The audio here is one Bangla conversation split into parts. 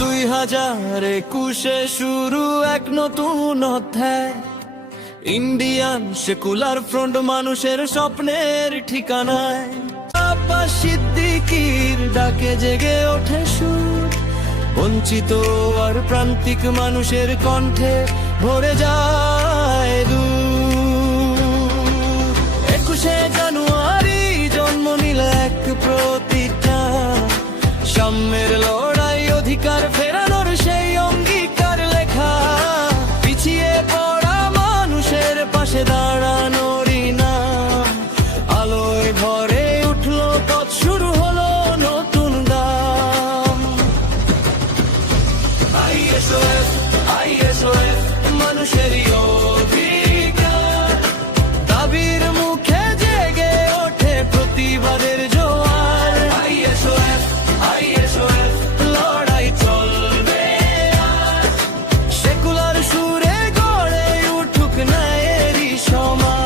2021 শুরু এক নতুন অধ্যায়। ইন্ডিয়ান সেকুলার ফ্রন্ট মানুষের স্বপ্নের ঠিকানায়। আব্বাস সিদ্দিকীর ডাকে জেগে ওঠে সুর, বঞ্চিত আর প্রান্তিক মানুষের কণ্ঠে ভরে যায় দূর। 21শে জানুয়ারি জন্ম নিল এক প্রতিজ্ঞা, সাম্যের লড়াই, অধিকার ফেরানোর সেই অঙ্গীকার লেখা। পিছিয়ে পড়া মানুষের পাশে দাঁড়ানোরই না, আলোয় ভরে উঠলো পথ, শুরু হলো নতুন দাম। ISOF ISOF মানুষেরই অধিকার, দাবির মুখে জেগে ওঠে প্রতিবাদের জোয়ার। ISOF ISOF লড়াই চলবে আর, সেকুলার সুরে গড়ে উঠুক ন্যায়েরই সমাজ।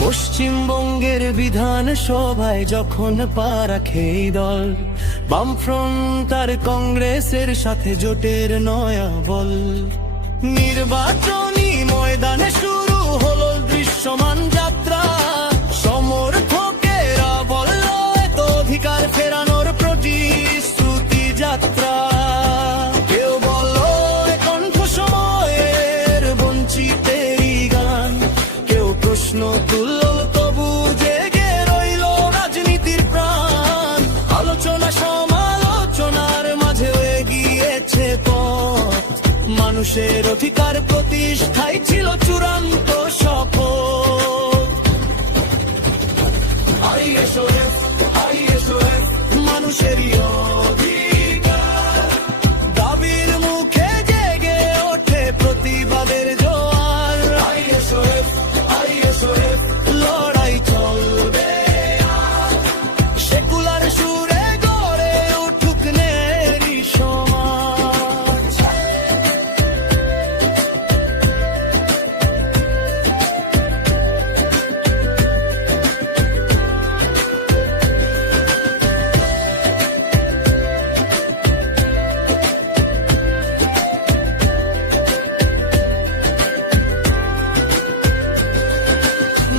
পশ্চিমবঙ্গের বিধানসভায় যখন পা রাখে এই দল, বামফ্রন্ট আর কংগ্রেসের সাথে জোটের নয়া বল। নির্বাচনী ময়দানে শুরু হলো দৃশ্যমান যাত্রা, সমর্থকেরা বলল এত অধিকার ফেরানোর প্রতিশ্রুতি যাত্রা। কেউ বলল এ কণ্ঠ সময়ের বঞ্চিতেরই গান, কেউ প্রশ্ন তুলল তবু জেগে রইল রাজনীতির প্রাণ। আলোচনা সমালোচনার মাঝে এগিয়েছে পথ, মানুষের অধিকার প্রতিষ্ঠাই ছিল চূড়ান্ত শপথ। ISOF ISOF মানুষেরই অধিকার, দাবির মুখে জেগে ওঠে প্রতিবাদের জোয়ার। ISOF ISOF লড়াই চলবে আর, সেকুলার সুরে গড়ে উঠুক ন্যায়েরই সমাজ।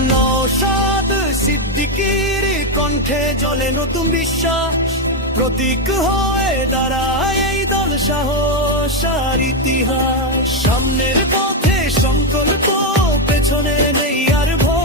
নওশাদ সিদ্দিকীর কণ্ঠে জ্বলে নতুন বিশ্বাস, প্রতীক হয়ে দাঁড়ায় এই দল সাহস আর ইতিহাস। সামনের পথে সংকল্প, পেছনে নেই আর ভয়।